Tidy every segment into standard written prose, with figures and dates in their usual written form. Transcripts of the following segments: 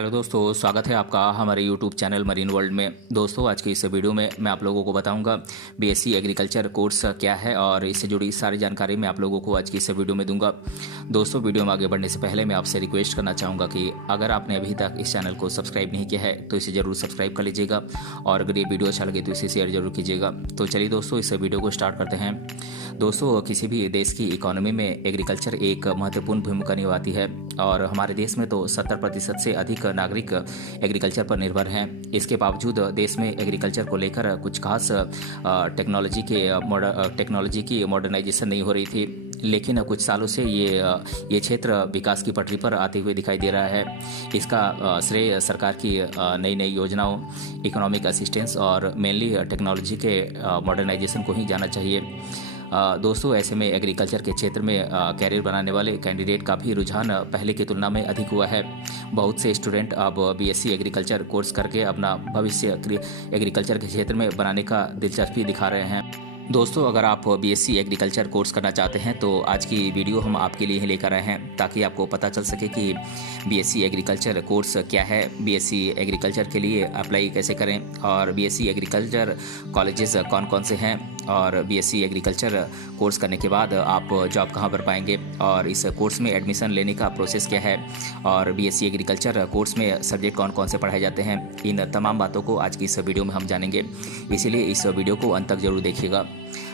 Hello दोस्तों, स्वागत है आपका हमारे यूट्यूब चैनल मरीन वर्ल्ड में। दोस्तों, आज की इस वीडियो में मैं आप लोगों को बताऊंगा बीएससी एग्रीकल्चर कोर्स क्या है और इससे जुड़ी सारी जानकारी मैं आप लोगों को आज की इस वीडियो में दूंगा। दोस्तों, वीडियो में आगे बढ़ने से पहले मैं आपसे रिक्वेस्ट करना चाहूँगा कि अगर आपने अभी तक इस चैनल को सब्सक्राइब नहीं किया है तो इसे ज़रूर सब्सक्राइब कर लीजिएगा और अगर ये वीडियो अच्छा लगे तो इसे शेयर जरूर कीजिएगा। तो चलिए दोस्तों, इस वीडियो को स्टार्ट करते हैं। दोस्तों, किसी भी देश की इकोनॉमी में एग्रीकल्चर एक महत्वपूर्ण भूमिका निभाती है और हमारे देश में तो 70% से अधिक नागरिक एग्रीकल्चर पर निर्भर हैं। इसके बावजूद देश में एग्रीकल्चर को लेकर कुछ खास टेक्नोलॉजी की मॉडर्नाइजेशन नहीं हो रही थी, लेकिन कुछ सालों से ये क्षेत्र विकास की पटरी पर आते हुए दिखाई दे रहा है। इसका श्रेय सरकार की नई नई योजनाओं, इकोनॉमिक असिस्टेंस और मेनली टेक्नोलॉजी के मॉडर्नाइजेशन को ही जाना चाहिए। दोस्तों, ऐसे में एग्रीकल्चर के क्षेत्र में कैरियर बनाने वाले कैंडिडेट का भी रुझान पहले की तुलना में अधिक हुआ है। बहुत से स्टूडेंट अब बीएससी एग्रीकल्चर कोर्स करके अपना भविष्य एग्रीकल्चर के क्षेत्र में बनाने का दिलचस्पी दिखा रहे हैं। दोस्तों, अगर आप बीएससी एग्रीकल्चर कोर्स करना चाहते हैं तो आज की वीडियो हम आपके लिए ही लेकर आए हैं ताकि आपको पता चल सके कि बीएससी एग्रीकल्चर कोर्स क्या है, बीएससी एग्रीकल्चर के लिए अप्लाई कैसे करें और बीएससी एग्रीकल्चर कॉलेजेस कौन कौन से हैं और बीएससी एग्रीकल्चर कोर्स करने के बाद आप जॉब कहाँ पर पाएंगे और इस कोर्स में एडमिशन लेने का प्रोसेस क्या है और बीएससी एग्रीकल्चर कोर्स में सब्जेक्ट कौन कौन से पढ़ाए जाते हैं। इन तमाम बातों को आज की इस वीडियो में हम जानेंगे, इसीलिए इस वीडियो को अंत तक जरूर देखिएगा।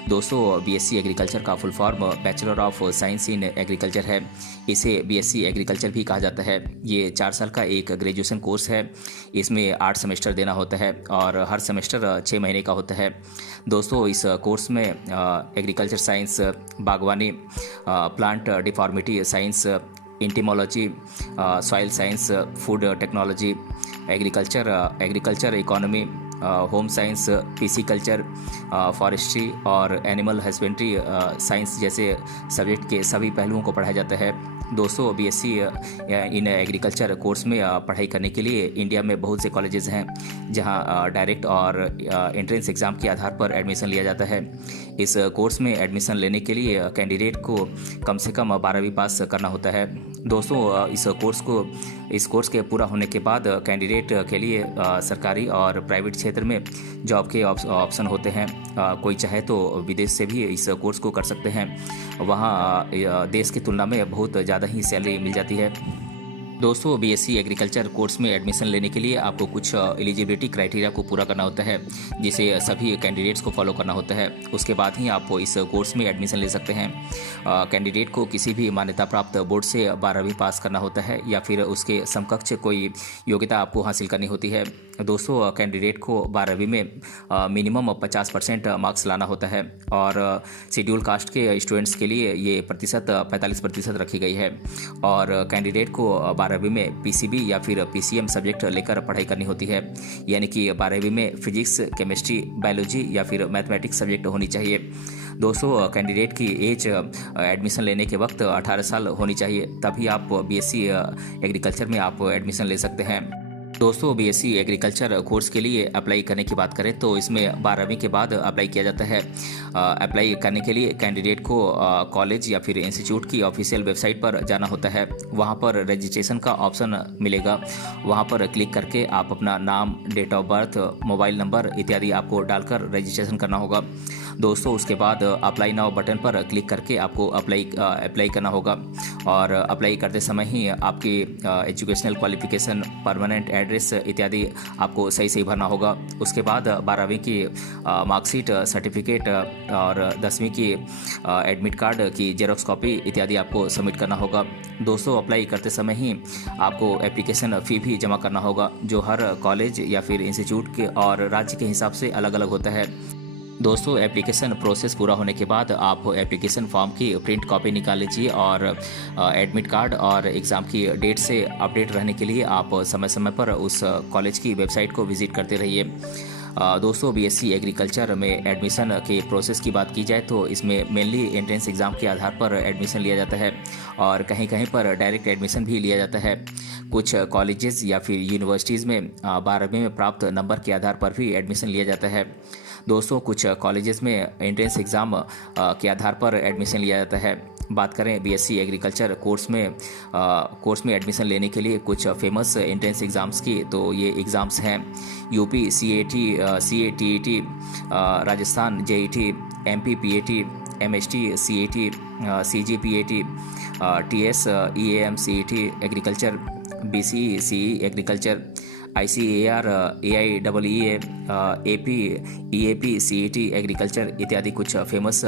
दोस्तों, बीएससी एग्रीकल्चर का full form bachelor of science in agriculture है। इसे बीएससी एग्रीकल्चर भी कहा जाता है। ये 4 साल का एक ग्रेजुएशन कोर्स है। इसमें 8 सेमेस्टर देना होता है और हर सेमेस्टर 6 महीने का होता है। दोस्तों, इस कोर्स में एग्रीकल्चर साइंस, बागवानी, plant deformity science, entomology, soil science, food technology, agriculture economy, home science, pisciculture, forestry और एनिमल हस्बेंड्री साइंस जैसे सब्जेक्ट के सभी पहलुओं को पढ़ाया जाता है। दोस्तों, बीएससी इन एग्रीकल्चर कोर्स में पढ़ाई करने के लिए इंडिया में बहुत से कॉलेजेस हैं जहां डायरेक्ट और एंट्रेंस एग्ज़ाम के आधार पर एडमिशन लिया जाता है। इस कोर्स में एडमिशन लेने के लिए कैंडिडेट को कम से कम 12वीं पास करना होता है। दोस्तों, इस कोर्स के पूरा होने के बाद कैंडिडेट के लिए सरकारी और प्राइवेट क्षेत्र में जॉब के ऑप्शन होते हैं। कोई चाहे तो विदेश से भी इस कोर्स को कर सकते हैं, वहाँ देश की तुलना में बहुत ज़्यादा ही सैलरी मिल जाती है। दोस्तों, बीएससी एग्रीकल्चर कोर्स में एडमिशन लेने के लिए आपको कुछ एलिजिबिलिटी क्राइटेरिया को पूरा करना होता है, जिसे सभी कैंडिडेट्स को फॉलो करना होता है। उसके बाद ही आप इस कोर्स में एडमिशन ले सकते हैं। कैंडिडेट को किसी भी मान्यता प्राप्त बोर्ड से 12वीं पास करना होता है या फिर उसके समकक्ष कोई योग्यता आपको हासिल करनी होती है। दोस्तों, कैंडिडेट को 12वीं में मिनिमम 50% मार्क्स लाना होता है और शेड्यूल कास्ट के स्टूडेंट्स के लिए ये प्रतिशत 45% रखी गई है और कैंडिडेट को 12वीं में पीसीबी या फिर पीसीएम सब्जेक्ट लेकर पढ़ाई करनी होती है, यानी कि 12वीं में फिजिक्स, केमिस्ट्री, बायोलॉजी या फिर मैथमेटिक्स सब्जेक्ट होनी चाहिए। दोस्तों, कैंडिडेट की एज एडमिशन लेने के वक्त 18 साल होनी चाहिए, तभी आप बीएससी एग्रीकल्चर में आप एडमिशन ले सकते हैं। दोस्तों, बीएससी एग्रीकल्चर कोर्स के लिए अप्लाई करने की बात करें तो इसमें 12वीं के बाद अप्लाई किया जाता है। अप्लाई करने के लिए कैंडिडेट को कॉलेज या फिर इंस्टीट्यूट की ऑफिशियल वेबसाइट पर जाना होता है। वहां पर रजिस्ट्रेशन का ऑप्शन मिलेगा, वहां पर क्लिक करके आप अपना नाम, date of birth, mobile number इत्यादि आपको डालकर रजिस्ट्रेशन करना होगा। दोस्तों, उसके बाद अप्लाई नाउ बटन पर क्लिक करके आपको अप्लाई करना होगा और अप्लाई करते समय ही आपकी एजुकेशनल क्वालिफिकेशन, परमानेंट एड्रेस इत्यादि आपको सही भरना होगा। उसके बाद 12वीं की मार्कशीट, सर्टिफिकेट और 10वीं की एडमिट कार्ड की जेरॉक्स कॉपी इत्यादि आपको सबमिट करना होगा। दोस्तों, अप्लाई करते समय ही आपको एप्लीकेशन फ़ी भी जमा करना होगा, जो हर कॉलेज या फिर इंस्टीट्यूट के और राज्य के हिसाब से अलग अलग होता है। दोस्तों, एप्लीकेशन प्रोसेस पूरा होने के बाद आप एप्लीकेशन फॉर्म की प्रिंट कॉपी निकाल लीजिए और एडमिट कार्ड और एग्ज़ाम की डेट से अपडेट रहने के लिए आप समय समय पर उस कॉलेज की वेबसाइट को विजिट करते रहिए। दोस्तों, बीएससी एग्रीकल्चर में एडमिशन के प्रोसेस की बात की जाए तो इसमें मेनली एंट्रेंस एग्ज़ाम के आधार पर एडमिशन लिया जाता है और कहीं कहीं पर डायरेक्ट एडमिशन भी लिया जाता है। कुछ कॉलेजेस या फिर यूनिवर्सिटीज़ में 12वीं में प्राप्त नंबर के आधार पर भी एडमिशन लिया जाता है। दोस्तों, कुछ कॉलेजेस में एंट्रेंस एग्ज़ाम के आधार पर एडमिशन लिया जाता है। बात करें बीएससी एग्रीकल्चर कोर्स में एडमिशन लेने के लिए कुछ फेमस एंट्रेंस एग्ज़ाम्स की, तो ये एग्ज़ाम्स हैं UP CAT Rajasthan JET, MP PAT, MST CAT, CGPAT, TS EAM CET agriculture, BCE CE agriculture, ICAR AIEEA AP EAP CET agriculture इत्यादि कुछ फेमस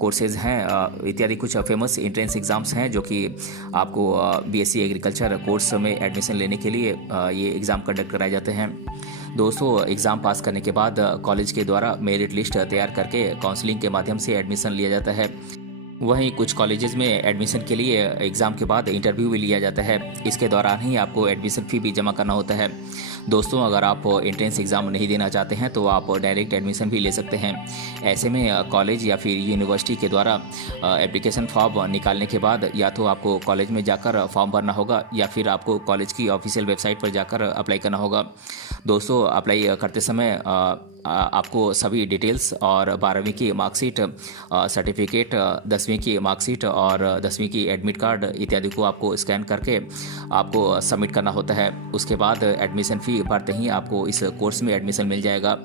कोर्सेज हैं, इत्यादि कुछ फेमस एंट्रेंस एग्ज़ाम्स हैं जो कि आपको बीएससी एग्रीकल्चर कोर्स में एडमिशन लेने के लिए ये एग्ज़ाम कंडक्ट कराए जाते हैं। दोस्तों, एग्ज़ाम पास करने के बाद कॉलेज के द्वारा मेरिट लिस्ट तैयार करके काउंसलिंग के माध्यम से एडमिशन लिया जाता है। वहीं कुछ कॉलेजेस में एडमिशन के लिए एग्ज़ाम के बाद इंटरव्यू भी लिया जाता है। इसके दौरान ही आपको एडमिशन फ़ी भी जमा करना होता है। दोस्तों, अगर आप एंट्रेंस एग्ज़ाम नहीं देना चाहते हैं तो आप डायरेक्ट एडमिशन भी ले सकते हैं। ऐसे में कॉलेज या फिर यूनिवर्सिटी के द्वारा एप्लीकेशन फॉर्म निकालने के बाद या तो आपको कॉलेज में जाकर फॉर्म भरना होगा या फिर आपको कॉलेज की ऑफिशियल वेबसाइट पर जाकर अप्लाई करना होगा। दोस्तों, अप्लाई करते समय आपको सभी डिटेल्स और 12वीं की मार्कशीट, सर्टिफिकेट, 10वीं की मार्कशीट और 10वीं की एडमिट कार्ड इत्यादि को आपको स्कैन करके आपको सबमिट करना होता है। उसके बाद एडमिशन फ़ी भरते ही आपको इस कोर्स में एडमिशन मिल जाएगा।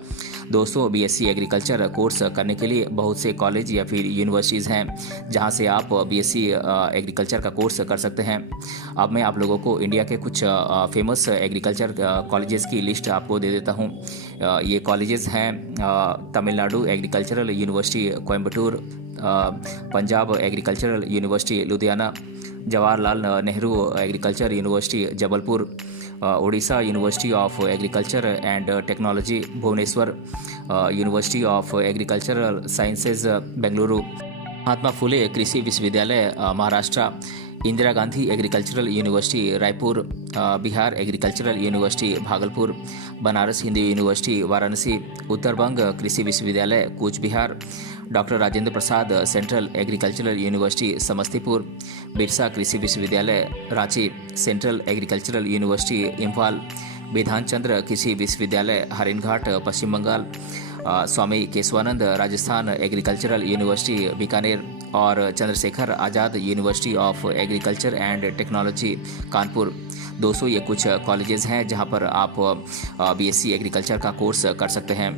दोस्तों, बीएससी एग्रीकल्चर कोर्स करने के लिए बहुत से कॉलेज या फिर यूनिवर्सिटीज़ हैं जहां से आप बीएससी एग्रीकल्चर का कोर्स कर सकते हैं। अब मैं आप लोगों को इंडिया के कुछ फेमस एग्रीकल्चर कॉलेजेस की लिस्ट आपको दे देता हूं। ये कॉलेजेस हैं Tamil Nadu agricultural university Coimbatore, Punjab agricultural university Ludhiana, Jawaharlal Nehru agriculture university Jabalpur, Odisha university of agriculture and technology Bhubaneswar, university of agricultural sciences Bengaluru, Mahatma Phule Krishi Vishwavidyalaya Maharashtra, Indira Gandhi agricultural university Raipur, Bihar agricultural university Bhagalpur, Banaras Hindu university Varanasi, Uttar Banga Krishi Vishwavidyalaya Cooch Behar, doctor Rajendra Prasad central agricultural university Samastipur, Birsa Krishi Vishwavidyalaya Ranchi, central agricultural university Imphal, Bidhan Chandra Krishi Vishwavidyalaya Haringhata Paschim Bengal, Swami Keshwanand Rajasthan agricultural university Bikaner और Chandrashekhar Azad university of agriculture and technology Kanpur. दोस्तों, ये कुछ colleges हैं जहां पर आप BSc agriculture का course कर सकते हैं।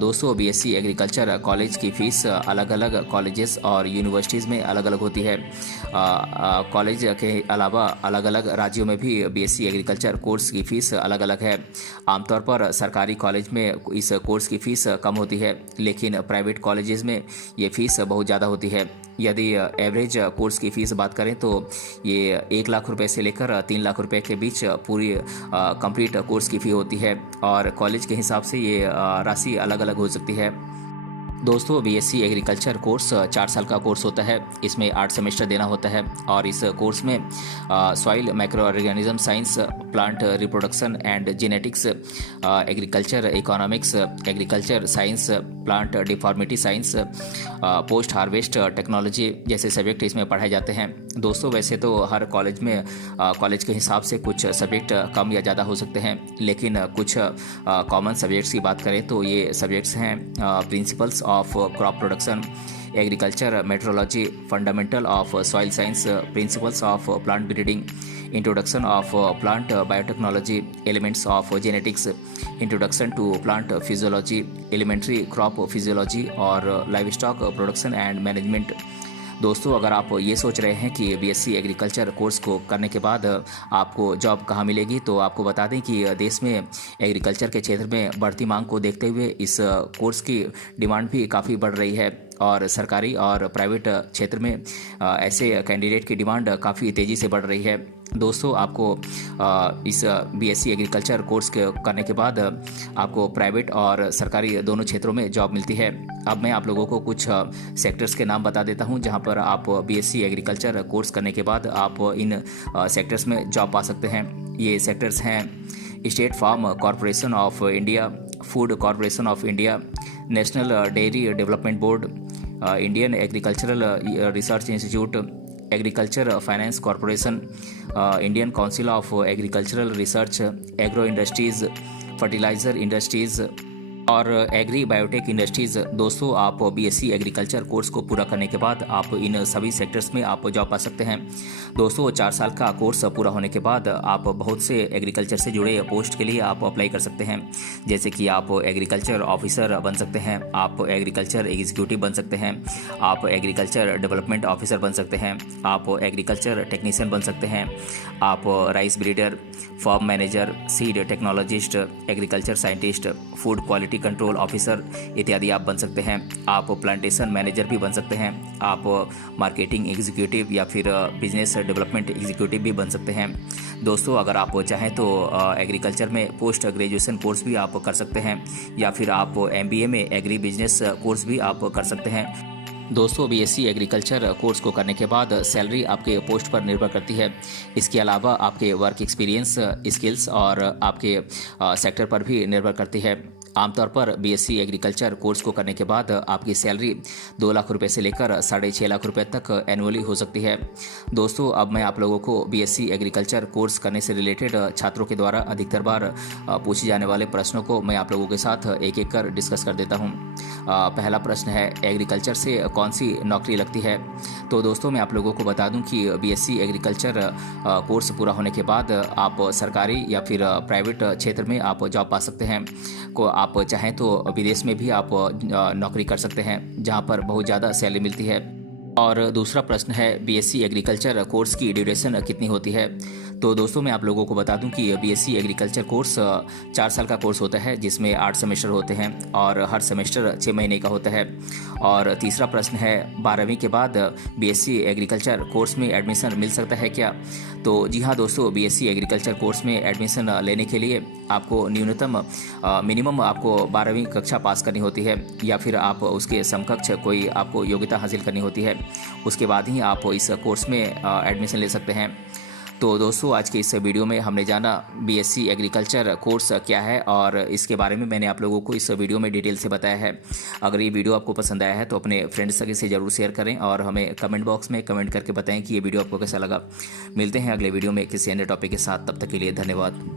दोस्तों, बीएससी एग्रीकल्चर कॉलेज की फ़ीस अलग अलग कॉलेजेस और यूनिवर्सिटीज़ में अलग अलग होती है। कॉलेज के अलावा अलग अलग राज्यों में भी बीएससी एग्रीकल्चर कोर्स की फ़ीस अलग अलग है। आमतौर पर सरकारी कॉलेज में इस कोर्स की फ़ीस कम होती है, लेकिन प्राइवेट कॉलेजेस में ये फ़ीस बहुत ज़्यादा होती है। यदि एवरेज कोर्स की फ़ीस बात करें तो ये 1 लाख रुपए से लेकर 3 लाख रुपए के बीच पूरी कंप्लीट कोर्स की फ़ी होती है और कॉलेज के हिसाब से ये राशि अलग अलग हो सकती है। दोस्तों, बीएससी एग्रीकल्चर कोर्स 4 साल का कोर्स होता है। इसमें 8 सेमेस्टर देना होता है और इस कोर्स में soil micro organism science, plant reproduction and genetics, agriculture economics, agriculture science, plant deformity science, post harvest technology जैसे सब्जेक्ट इसमें पढ़ाए जाते हैं। दोस्तों, वैसे तो हर कॉलेज में कॉलेज के हिसाब से कुछ सब्जेक्ट कम या ज़्यादा हो सकते हैं, लेकिन कुछ कॉमन सब्जेक्ट्स की बात करें तो ये सब्जेक्ट्स हैं principles of crop production, agriculture meteorology, fundamental of soil science, principles of plant breeding, introduction of plant biotechnology, elements of genetics, introduction to plant physiology, elementary crop physiology और livestock production and management. दोस्तों, अगर आप ये सोच रहे हैं कि BSc agriculture course को करने के बाद आपको जॉब कहाँ मिलेगी, तो आपको बता दें कि देश में एग्रीकल्चर के क्षेत्र में बढ़ती मांग को देखते हुए इस कोर्स की डिमांड भी काफ़ी बढ़ रही है और सरकारी और प्राइवेट क्षेत्र में ऐसे कैंडिडेट की डिमांड काफ़ी तेज़ी से बढ़ रही है। दोस्तों, आपको इस बीएससी एग्रीकल्चर कोर्स करने के बाद आपको प्राइवेट और सरकारी दोनों क्षेत्रों में जॉब मिलती है। अब मैं आप लोगों को कुछ सेक्टर्स के नाम बता देता हूं जहां पर आप बीएससी एग्रीकल्चर कोर्स करने के बाद आप इन सेक्टर्स में जॉब पा सकते हैं। ये सेक्टर्स हैं state farm corporation of India, food corporation of India, national dairy development board, Indian agricultural research institute, agriculture finance corporation, Indian council of agricultural research, agro industries, fertiliser industries, और agri biotech industries. दोस्तों, आप BSc agriculture course को पूरा करने के बाद आप इन सभी सेक्टर्स में आप जॉब पा सकते हैं। दोस्तों, 4 साल का कोर्स पूरा होने के बाद आप बहुत से एग्रीकल्चर से जुड़े पोस्ट के लिए आप अप्लाई कर सकते हैं, जैसे कि आप एग्रीकल्चर ऑफिसर बन सकते हैं, आप एग्रीकल्चर एग्जीक्यूटिव बन सकते हैं, आप एग्रीकल्चर डेवलपमेंट ऑफिसर बन सकते हैं, आप एग्रीकल्चर टेक्नीशियन बन सकते हैं, आप rice breeder, farm manager, seed technologist, agriculture scientist, food quality control officer इत्यादि आप बन सकते हैं। आप प्लांटेशन मैनेजर भी बन सकते हैं, आप मार्केटिंग एग्जीक्यूटिव या फिर बिजनेस डेवलपमेंट एग्जीक्यूटिव भी बन सकते हैं। दोस्तों, अगर आप चाहें तो एग्रीकल्चर में पोस्ट ग्रेजुएशन कोर्स भी आप कर सकते हैं, या फिर आप एमबीए में एग्री बिजनेस कोर्स भी आप कर सकते हैं। दोस्तों, बीएससी एग्रीकल्चर कोर्स को करने के बाद सैलरी आपके पोस्ट पर निर्भर करती है। इसके अलावा आपके वर्क एक्सपीरियंस, स्किल्स और आपके सेक्टर पर भी निर्भर करती है। आमतौर पर बीएससी एग्रीकल्चर कोर्स को करने के बाद आपकी सैलरी 2 लाख रुपए से लेकर 6.5 लाख रुपए तक एनुअली हो सकती है। दोस्तों, अब मैं आप लोगों को बीएससी एग्रीकल्चर कोर्स करने से रिलेटेड छात्रों के द्वारा अधिकतर बार पूछे जाने वाले प्रश्नों को मैं आप लोगों के साथ एक एक कर डिस्कस कर देता हूं। पहला प्रश्न है, एग्रीकल्चर से कौन सी नौकरी लगती है? तो दोस्तों, मैं आप लोगों को बता दूं कि बीएससी एग्रीकल्चर कोर्स पूरा होने के बाद आप सरकारी या फिर प्राइवेट क्षेत्र में आप जॉब पा सकते हैं। को आप चाहें तो विदेश में भी आप नौकरी कर सकते हैं, जहां पर बहुत ज़्यादा सैलरी मिलती है। और दूसरा प्रश्न है, बीएससी एग्रीकल्चर कोर्स की ड्यूरेशन कितनी होती है? तो दोस्तों, मैं आप लोगों को बता दूं कि बीएससी एग्रीकल्चर कोर्स 4 साल का कोर्स होता है, जिसमें 8 सेमेस्टर होते हैं और हर सेमेस्टर 6 महीने का होता है। और तीसरा प्रश्न है, 12वीं के बाद बीएससी एग्रीकल्चर कोर्स में एडमिशन मिल सकता है क्या? तो जी हाँ दोस्तों, बीएससी एग्रीकल्चर कोर्स में एडमिशन लेने के लिए आपको न्यूनतम मिनिमम आपको 12वीं कक्षा पास करनी होती है, या फिर आप उसके समकक्ष कोई आपको योग्यता हासिल करनी होती है। उसके बाद ही आप इस कोर्स में एडमिशन ले सकते हैं। तो दोस्तों, आज के इस वीडियो में हमने जाना बीएससी एग्रीकल्चर कोर्स क्या है, और इसके बारे में मैंने आप लोगों को इस वीडियो में डिटेल से बताया है। अगर ये वीडियो आपको पसंद आया है तो अपने फ्रेंड्स से ज़रूर शेयर करें और हमें कमेंट बॉक्स में कमेंट करके बताएं कि ये वीडियो आपको कैसा लगा। मिलते हैं अगले वीडियो में किसी अन्य टॉपिक के साथ। तब तक के लिए धन्यवाद।